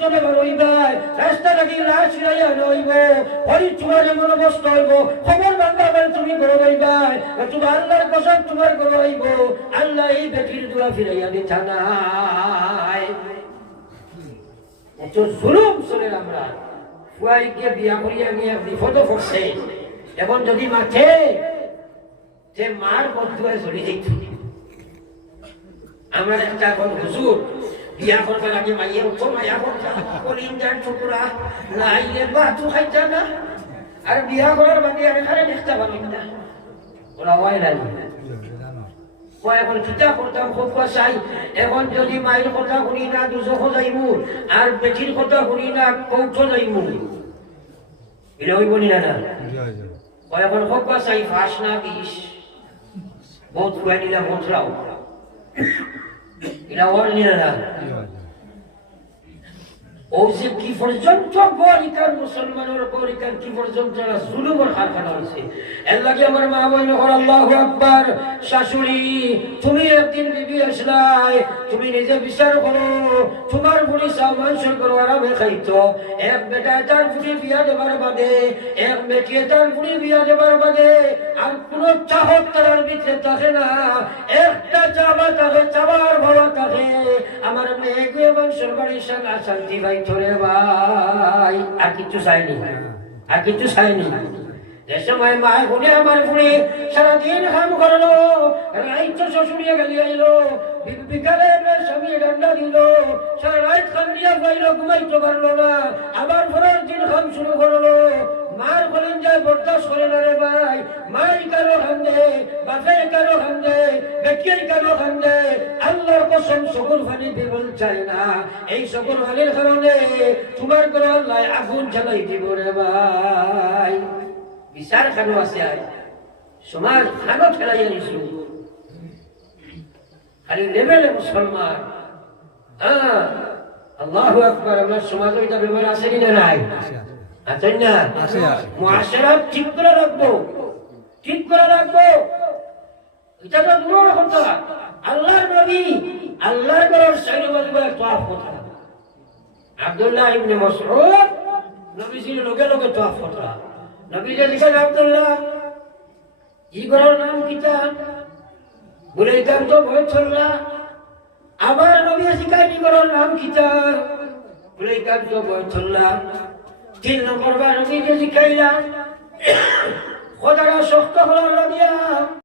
চলে হইবাই রাস্তা লাগি লাশ লাইয়া হইব হরি তোমার এমন অবস্থা হইব খবর বাংলা তুমি করে হইবাই তোমার আল্লাহর কসম তোমার করে হইব আল্লাহ এই বেটির দোয়া ফিরাইয়া দিতা নাই এত জুলুম চলে আমরা ফুয়াইকে বিয়া করিয়া নিয়ে বিপদে পড়ছে এখন যদি মাঠে যে মার বন্ধুয়ে চলে যেত আমরা একটা হুজুর বিয়া করতে লাগে মাইয়া উঠো মায়া করতা কলিঞ্জার টুকরা লাইলে বা তু খাইতা না আর বিয়া করার বাদে আর এখানে দেখতে পাবি না ওরা হয় না এখন চিন্তা করতাম খুব চাই এখন যদি মায়ের কথা শুনি না দুজখ যাইব আর বেটির কথা শুনি না কৌঠ যাইব এটা হইব নি না এখন খুব চাই ফাঁস না বিষ বহুত খুয়াই নিলাম মন্ত্রাও এটা ওর নি না ও যে কি পর্যন্ত বলিকার মুসলমানের বলিকার কি পর্যন্ত জুলুমের কারখানা হয়েছে এর লাগে আমার মা বইন আল্লাহু আকবার শাশুড়ি তুমি একদিন বিবি আসলাই তুমি নিজে বিচার করো তোমার বুড়ি সামাংসর করো আরামে খাইতো এক বেটা তার বুড়ি বিয়া দেবার বাদে এক বেটি তার বুড়ি বিয়া দেবার বাদে আর কোন চাহত তার ভিতরে থাকে না একটা চাবা থাকে চাবার ভাবা থাকে আমার মেয়ে গিয়ে বংশের বাড়ির সঙ্গে শান্তি ভাই চলে ভাই আর কিছু চাইনি আর কিছু চাইনি যে সময় মায় বুড়ি আমার বুড়ি সারাদিন কাম করলো রাইত শ্বশুরিয়ে গেলি আইলো বিকালে স্বামী ডান্ডা দিল সারা রাত কান্দিয়া গাইলো ঘুমাইতে পারলো না আবার পরের দিন কাম শুরু করলো মার বলেন যায় বরদাস্ত করে না রে ভাই মাই কারো খান্দে বাপের কারো খান্দে বেটির কারো খান্দে আল্লাহর কসম সবুর পানি বেবল চায় না এই সবুর পানির কারণে তোমার করে আল্লাহ আগুন জ্বালাই দিব রে ভাই বিচার খানো আছে আর সমাজ খানো ফেলাইয়া নিছো খালি লেভেলে মুসলমান আল্লাহু আকবার আমার সমাজ ওইটা ব্যবহার আছে না নাই আছেন না মুআশারাত ঠিক করে রাখবো এটা তো দূরের কথা আল্লাহর নবী আল্লাহর ঘরের সাইনে বলবে তাওয়াফ কথা আব্দুল্লাহ ইবনে মাসউদ নবীজির লগে লগে তাওয়াফ কথা নবী যে লিখেন আব্দুল্লাহ ই ঘরের নাম কিতা বলে ইতাম তো বয়সল্লাহ আবার নবী শিখাইনি ঘরের নাম কিতা বলে ইতাম তো বয়সল্লাহ 3 নম্বর বার নবী যে শিখাইলা খোদারা শক্ত হলো দিয়া